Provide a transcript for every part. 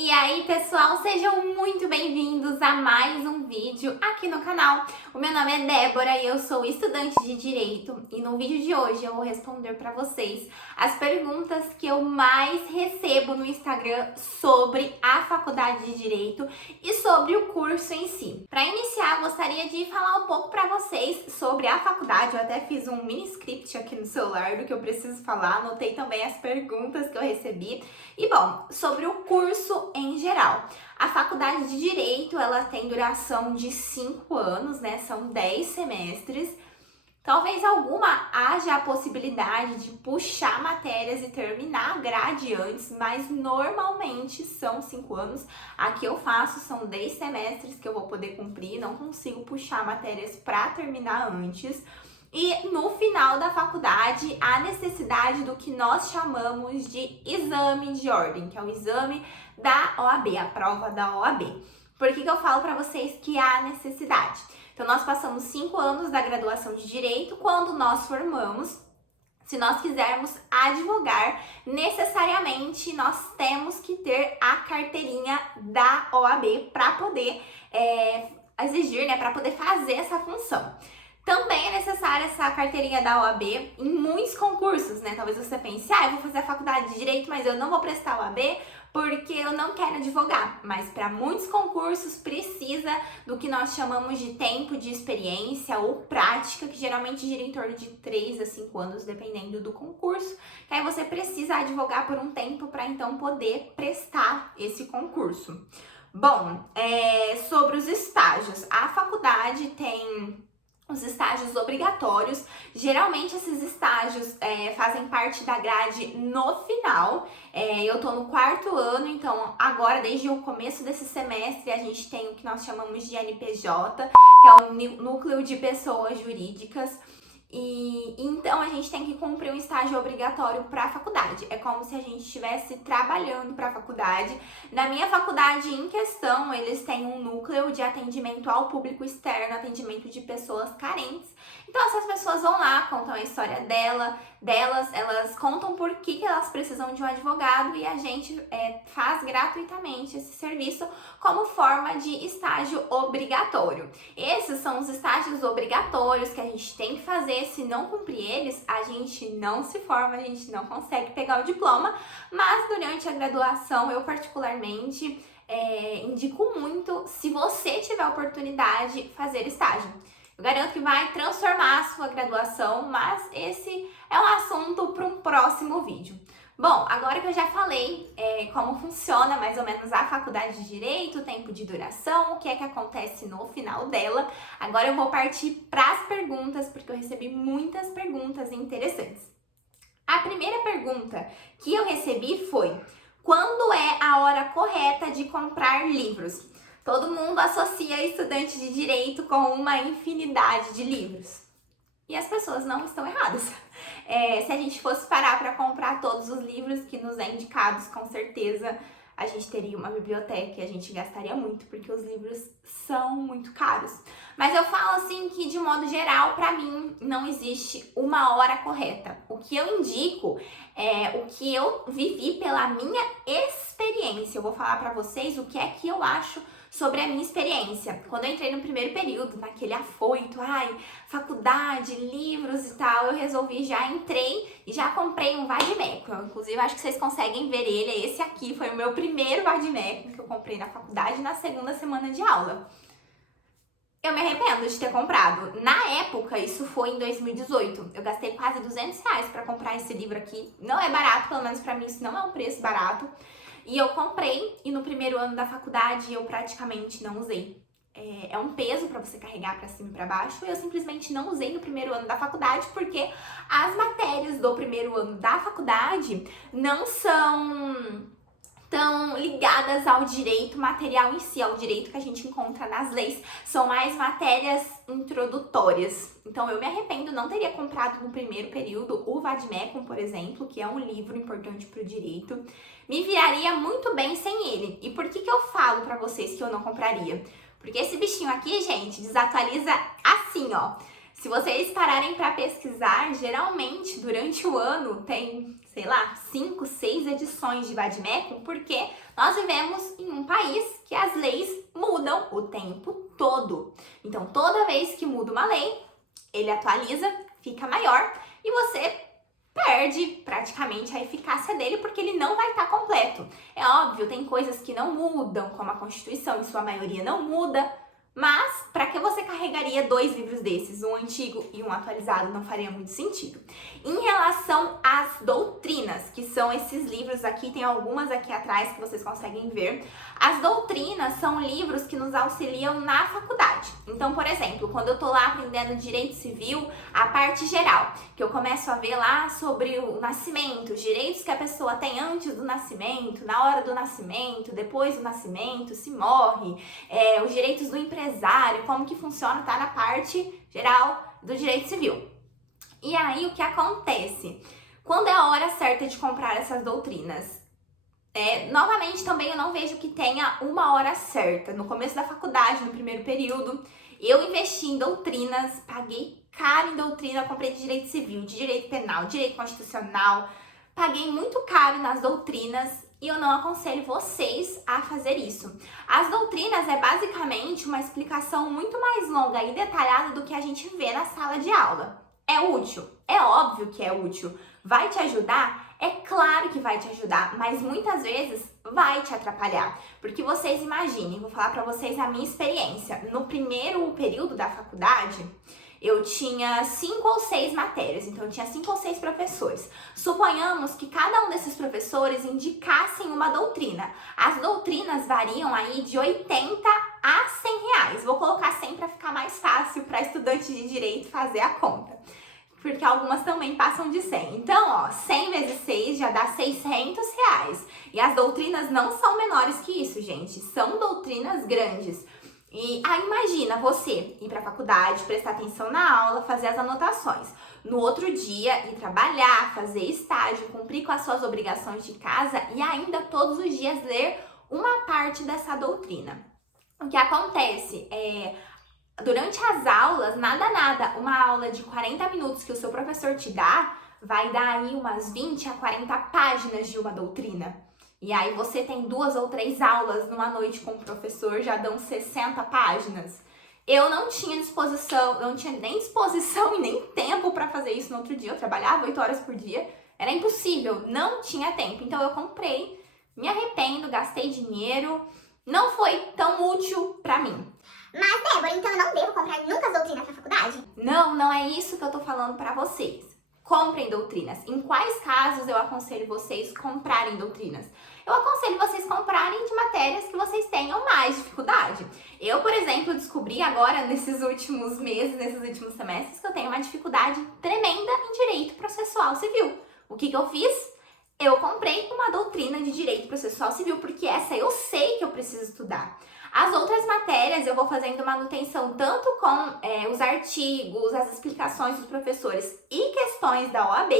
E aí, pessoal, sejam muito bem-vindos a mais um vídeo aqui no canal. O meu nome é Débora e eu sou estudante de Direito e no vídeo de hoje eu vou responder para vocês as perguntas que eu mais recebo no Instagram sobre a faculdade de Direito e sobre o curso em si. Para iniciar, gostaria de falar um pouco para vocês sobre a faculdade. Eu até fiz um mini script aqui no celular do que eu preciso falar, anotei também as perguntas que eu recebi. E bom, sobre o curso em geral. A faculdade de Direito, ela tem duração de 5 anos, né? São 10 semestres. Talvez alguma haja a possibilidade de puxar matérias e terminar a grade antes, mas normalmente são 5 anos. A que eu faço são 10 semestres que eu vou poder cumprir, não consigo puxar matérias para terminar antes. E no final da faculdade, há necessidade do que nós chamamos de exame de ordem, que é o exame da OAB, a prova da OAB. Por que eu falo para vocês que há necessidade? Então, nós passamos 5 anos da graduação de Direito. Quando nós formamos, se nós quisermos advogar, necessariamente nós temos que ter a carteirinha da OAB para poder exigir, né, para poder fazer essa função. Também é necessária essa carteirinha da OAB em muitos concursos, né? Talvez você pense, eu vou fazer a faculdade de Direito, mas eu não vou prestar a OAB porque eu não quero advogar. Mas para muitos concursos precisa do que nós chamamos de tempo de experiência ou prática, que geralmente gira em torno de 3 a 5 anos, dependendo do concurso. Que aí você precisa advogar por um tempo para então poder prestar esse concurso. Bom, sobre os estágios. A faculdade tem os estágios obrigatórios. Geralmente esses estágios fazem parte da grade no final. Eu tô no 4º ano, então agora desde o começo desse semestre a gente tem o que nós chamamos de NPJ, que é o Núcleo de Pessoas Jurídicas. E então a gente tem que cumprir um estágio obrigatório para a faculdade. É como se a gente estivesse trabalhando para a faculdade. Na minha faculdade em questão, eles têm um núcleo de atendimento ao público externo, atendimento de pessoas carentes. Então essas pessoas vão lá, contam a história delas, elas contam por que elas precisam de um advogado e a gente faz gratuitamente esse serviço como forma de estágio obrigatório. Esses são os estágios obrigatórios que a gente tem que fazer. Se não cumprir eles, a gente não se forma, a gente não consegue pegar o diploma, mas durante a graduação eu particularmente indico muito, se você tiver a oportunidade, fazer estágio. Eu garanto que vai transformar a sua graduação, mas esse é um assunto para um próximo vídeo. Bom, agora que eu já falei como funciona mais ou menos a faculdade de Direito, o tempo de duração, o que é que acontece no final dela, agora eu vou partir para as perguntas, porque eu recebi muitas perguntas interessantes. A primeira pergunta que eu recebi foi: quando é a hora correta de comprar livros? Todo mundo associa estudante de Direito com uma infinidade de livros. E as pessoas não estão erradas. Se a gente fosse parar para comprar todos os livros que nos é indicados, com certeza a gente teria uma biblioteca e a gente gastaria muito, porque os livros são muito caros. Mas eu falo assim que, de modo geral, para mim, não existe uma hora correta. O que eu indico é o que eu vivi pela minha experiência. Eu vou falar para vocês o que é que eu acho sobre a minha experiência. Quando eu entrei no primeiro período, naquele afoito, faculdade, livros e tal, eu resolvi, já entrei e já comprei um vadimeco. Inclusive, acho que vocês conseguem ver ele. Esse aqui foi o meu primeiro vadimeco que eu comprei na faculdade, na segunda semana de aula. Eu me arrependo de ter comprado. Na época, isso foi em 2018. Eu gastei quase R$200 para comprar esse livro aqui. Não é barato, pelo menos para mim isso não é um preço barato. E eu comprei, e no primeiro ano da faculdade eu praticamente não usei. É um peso para você carregar para cima e para baixo, e eu simplesmente não usei no primeiro ano da faculdade, porque as matérias do primeiro ano da faculdade não são tão ligadas ao direito material em si, ao direito que a gente encontra nas leis. São mais matérias introdutórias. Então eu me arrependo, não teria comprado no primeiro período o Vademecum, por exemplo, que é um livro importante para o direito. Me viraria muito bem sem ele. E por que eu falo para vocês que eu não compraria? Porque esse bichinho aqui, gente, desatualiza assim, ó. Se vocês pararem para pesquisar, geralmente durante o ano tem, sei lá, 5, 6 edições de vade-mecum, porque nós vivemos em um país que as leis mudam o tempo todo. Então, toda vez que muda uma lei, ele atualiza, fica maior e você perde praticamente a eficácia dele porque ele não vai estar completo. É óbvio, tem coisas que não mudam, como a Constituição, em sua maioria não muda, mas para que você carregaria 2 livros desses, um antigo e um atualizado, não faria muito sentido. Em relação às doutrinas, que são esses livros aqui, tem algumas aqui atrás que vocês conseguem ver. As doutrinas são livros que nos auxiliam na faculdade. Então, por exemplo, quando eu tô lá aprendendo direito civil, a parte geral, que eu começo a ver lá sobre o nascimento, os direitos que a pessoa tem antes do nascimento, na hora do nascimento, depois do nascimento, se morre, os direitos do empresário, como que funciona, tá na parte geral do direito civil. E aí, o que acontece? Quando é a hora certa de comprar essas doutrinas? Novamente, também eu não vejo que tenha uma hora certa. No começo da faculdade, no primeiro período, eu investi em doutrinas, paguei caro em doutrina, eu comprei de direito civil, de direito penal, direito constitucional, paguei muito caro nas doutrinas e eu não aconselho vocês a fazer isso. As doutrinas é basicamente uma explicação muito mais longa e detalhada do que a gente vê na sala de aula. É útil? É óbvio que é útil. Vai te ajudar? É claro que vai te ajudar, mas muitas vezes vai te atrapalhar. Porque vocês imaginem, vou falar pra vocês a minha experiência. No primeiro período da faculdade, eu tinha 5 ou 6 matérias, então eu tinha 5 ou 6 professores. Suponhamos que cada um desses professores indicassem uma doutrina. As doutrinas variam aí de 80 a 100 reais. Vou colocar 100 para ficar mais fácil para estudante de direito fazer a conta, porque algumas também passam de 100. Então, ó, 100 vezes 6 já dá 600 reais. E as doutrinas não são menores que isso, gente. São doutrinas grandes. E imagina você ir para a faculdade, prestar atenção na aula, fazer as anotações. No outro dia, ir trabalhar, fazer estágio, cumprir com as suas obrigações de casa e ainda todos os dias ler uma parte dessa doutrina. O que acontece durante as aulas, uma aula de 40 minutos que o seu professor te dá, vai dar aí umas 20 a 40 páginas de uma doutrina. E aí você tem 2 ou 3 aulas numa noite com o professor, já dão 60 páginas. Eu não tinha disposição, não tinha nem disposição e nem tempo para fazer isso no outro dia. Eu trabalhava 8 horas por dia, era impossível, não tinha tempo. Então eu comprei, me arrependo, gastei dinheiro, não foi tão útil para mim. Mas, Débora, então eu não devo comprar nunca as doutrinas na faculdade? Não é isso que eu tô falando pra vocês. Comprem doutrinas. Em quais casos eu aconselho vocês comprarem doutrinas? Eu aconselho vocês comprarem de matérias que vocês tenham mais dificuldade. Eu, por exemplo, descobri agora, nesses últimos meses, nesses últimos semestres, que eu tenho uma dificuldade tremenda em direito processual civil. O que eu fiz? Eu comprei uma doutrina de direito processual civil, porque essa eu sei que eu preciso estudar. As outras matérias eu vou fazendo manutenção tanto com os artigos, as explicações dos professores e questões da OAB,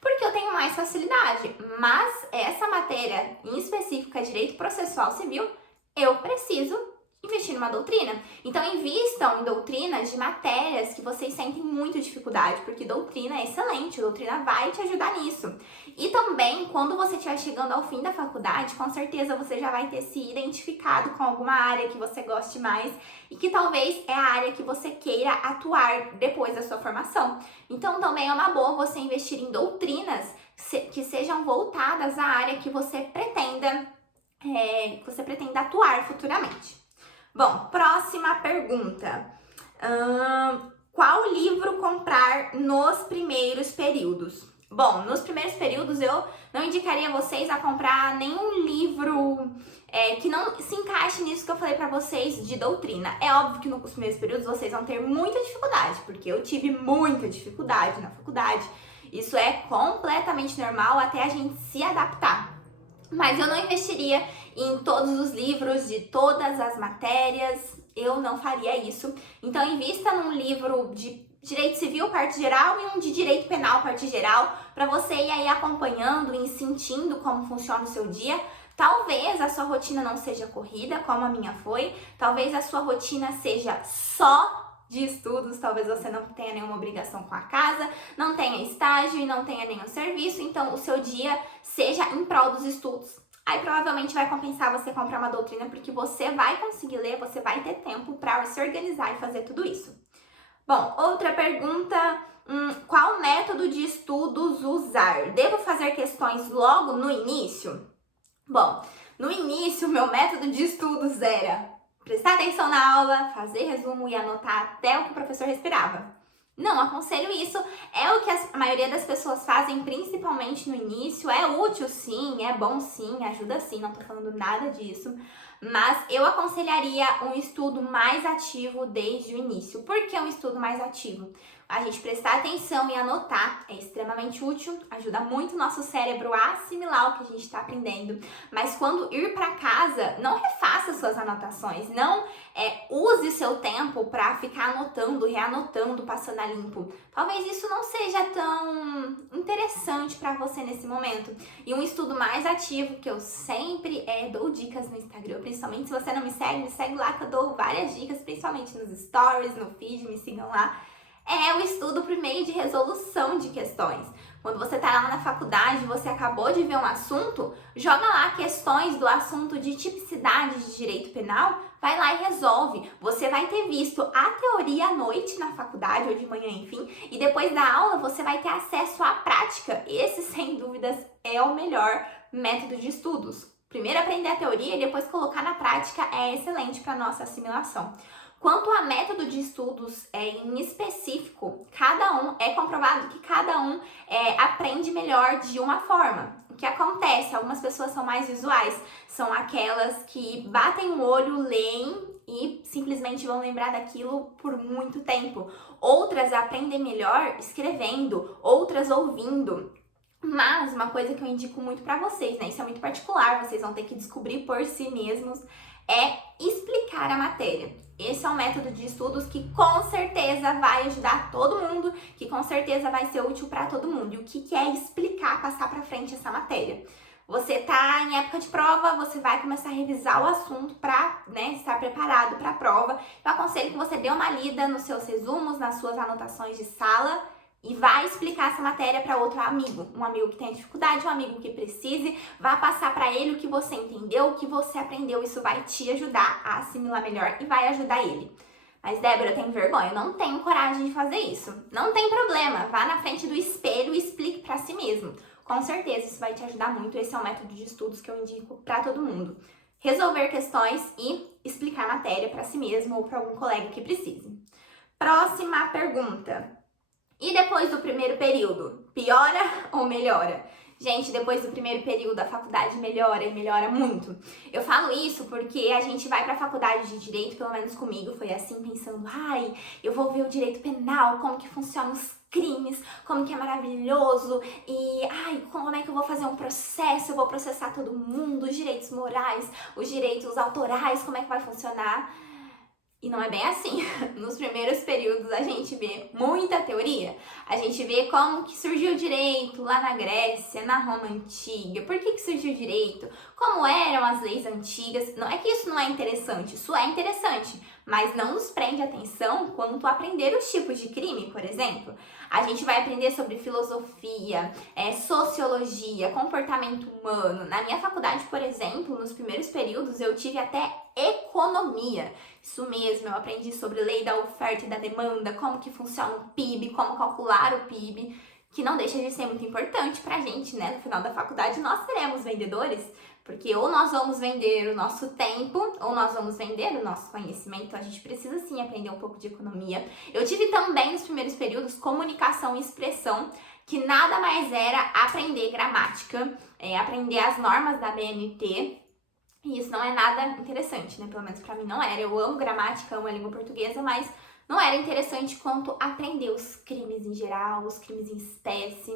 porque eu tenho mais facilidade. Mas essa matéria em específica, direito processual civil, eu preciso investir numa doutrina. Então invistam em doutrinas de matérias que vocês sentem muito dificuldade, porque doutrina é excelente, doutrina vai te ajudar nisso. E também, quando você estiver chegando ao fim da faculdade, com certeza você já vai ter se identificado com alguma área que você goste mais e que talvez é a área que você queira atuar depois da sua formação. Então também é uma boa você investir em doutrinas que sejam voltadas à área que você pretenda atuar futuramente. Bom, próxima pergunta. Qual livro comprar nos primeiros períodos? Bom, nos primeiros períodos eu não indicaria vocês a comprar nenhum livro que não se encaixe nisso que eu falei pra vocês de doutrina. É óbvio que nos primeiros períodos vocês vão ter muita dificuldade, porque eu tive muita dificuldade na faculdade. Isso é completamente normal até a gente se adaptar. Mas eu não investiria em todos os livros de todas as matérias, eu não faria isso. Então invista num livro de direito civil, parte geral, e um de direito penal, parte geral, para você ir aí acompanhando e sentindo como funciona o seu dia. Talvez a sua rotina não seja corrida, como a minha foi, talvez a sua rotina seja só de estudos, talvez você não tenha nenhuma obrigação com a casa, não tenha estágio e não tenha nenhum serviço, então o seu dia seja em prol dos estudos. Aí provavelmente vai compensar você comprar uma doutrina, porque você vai conseguir ler, você vai ter tempo para se organizar e fazer tudo isso. Bom, outra pergunta, qual método de estudos usar? Devo fazer questões logo no início? Bom, no início meu método de estudos era prestar atenção na aula, fazer resumo e anotar até o que o professor respirava. Não aconselho isso, é o que a maioria das pessoas fazem, principalmente no início. É útil sim, é bom sim, ajuda sim, não tô falando nada disso. Mas eu aconselharia um estudo mais ativo desde o início. Por que um estudo mais ativo? A gente prestar atenção e anotar é extremamente útil, ajuda muito o nosso cérebro a assimilar o que a gente está aprendendo. Mas quando ir para casa, não refaça suas anotações, não use seu tempo para ficar anotando, reanotando, passando a limpo. Talvez isso não seja tão interessante para você nesse momento. E um estudo mais ativo, que eu sempre dou dicas no Instagram, principalmente se você não me segue lá que eu dou várias dicas, principalmente nos stories, no feed, me sigam lá. É o estudo por meio de resolução de questões. Quando você está lá na faculdade, você acabou de ver um assunto, joga lá questões do assunto de tipicidade de direito penal, vai lá e resolve. Você vai ter visto a teoria à noite na faculdade ou de manhã, enfim, e depois da aula você vai ter acesso à prática. Esse, sem dúvidas, é o melhor método de estudos. Primeiro aprender a teoria e depois colocar na prática é excelente para nossa assimilação. Quanto a método de estudos em específico, é comprovado que cada um aprende melhor de uma forma. O que acontece? Algumas pessoas são mais visuais, são aquelas que batem o olho, leem e simplesmente vão lembrar daquilo por muito tempo. Outras aprendem melhor escrevendo, outras ouvindo. Mas uma coisa que eu indico muito pra vocês, né? Isso é muito particular, vocês vão ter que descobrir por si mesmos, é explicar a matéria. Esse é um método de estudos que com certeza vai ajudar todo mundo, que com certeza vai ser útil para todo mundo. E o que é explicar, passar para frente essa matéria? Você tá em época de prova, você vai começar a revisar o assunto para, estar preparado para a prova. Eu aconselho que você dê uma lida nos seus resumos, nas suas anotações de sala, e vai explicar essa matéria para outro amigo, um amigo que tenha dificuldade, um amigo que precise, vai passar para ele o que você entendeu, o que você aprendeu, isso vai te ajudar a assimilar melhor e vai ajudar ele. Mas Débora, eu tenho vergonha, eu não tenho coragem de fazer isso. Não tem problema, vá na frente do espelho e explique para si mesmo. Com certeza isso vai te ajudar muito, esse é um método de estudos que eu indico para todo mundo. Resolver questões e explicar a matéria para si mesmo ou para algum colega que precise. Próxima pergunta. E depois do primeiro período, piora ou melhora? Gente, depois do primeiro período, a faculdade melhora e melhora muito. Eu falo isso porque a gente vai pra faculdade de direito, pelo menos comigo, foi assim, pensando, eu vou ver o direito penal, como que funcionam os crimes, como que é maravilhoso, e como é que eu vou fazer um processo, eu vou processar todo mundo, os direitos morais, os direitos autorais, como é que vai funcionar? E não é bem assim. Nos primeiros períodos a gente vê muita teoria. A gente vê como que surgiu o direito lá na Grécia, na Roma Antiga. Por que surgiu o direito? Como eram as leis antigas. Não é que isso não é interessante. Isso é interessante. Mas não nos prende atenção quanto a aprender os tipos de crime, por exemplo. A gente vai aprender sobre filosofia, sociologia, comportamento humano. Na minha faculdade, por exemplo, nos primeiros períodos eu tive até economia. Isso mesmo, eu aprendi sobre lei da oferta e da demanda, como que funciona o PIB, como calcular o PIB, que não deixa de ser muito importante pra gente, né? No final da faculdade nós seremos vendedores, porque ou nós vamos vender o nosso tempo, ou nós vamos vender o nosso conhecimento. A gente precisa sim aprender um pouco de economia. Eu tive também nos primeiros períodos comunicação e expressão, que nada mais era aprender gramática, aprender as normas da BNT. E isso não é nada interessante, né? Pelo menos pra mim não era. Eu amo gramática, amo a língua portuguesa, mas não era interessante quanto aprender os crimes em geral, os crimes em espécie.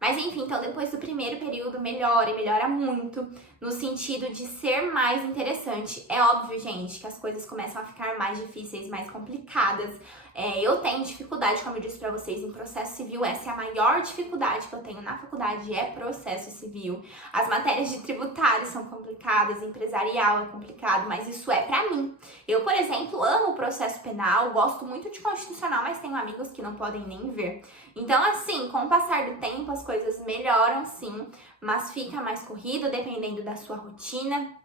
Mas enfim, então depois do primeiro período melhora e melhora muito. no sentido de ser mais interessante. É óbvio, gente, que as coisas começam a ficar mais difíceis, mais complicadas. Eu tenho dificuldade, como eu disse pra vocês, em processo civil. Essa é a maior dificuldade que eu tenho na faculdade, é processo civil. As matérias de tributário são complicadas, empresarial é complicado, mas isso é pra mim. Eu, por exemplo, amo o processo penal, gosto muito de constitucional, mas tenho amigos que não podem nem ver. Então, assim, com o passar do tempo, as coisas melhoram, sim, mas fica mais corrido, dependendo da sua rotina.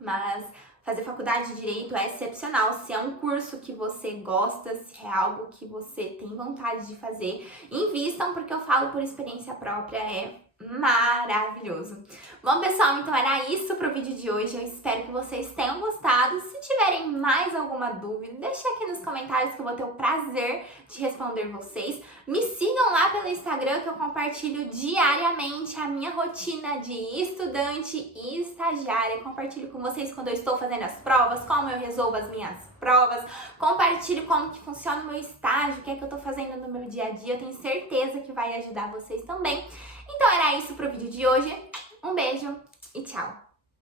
Mas fazer faculdade de Direito é excepcional. Se é um curso que você gosta, se é algo que você tem vontade de fazer, invistam, porque eu falo por experiência própria, é maravilhoso. Bom, pessoal, então era isso pro vídeo de hoje. Eu espero que vocês tenham gostado. Se tiverem mais alguma dúvida, deixa aqui nos comentários que eu vou ter o prazer de responder vocês. Me sigam lá pelo Instagram, que eu compartilho diariamente a minha rotina de estudante e estagiária. Compartilho com vocês quando eu estou fazendo as provas, como eu resolvo as minhas provas. Compartilho como que funciona o meu estágio, o que é que eu tô fazendo no meu dia a dia. Eu tenho certeza que vai ajudar vocês também. Então era isso pro vídeo de hoje. Um beijo e tchau!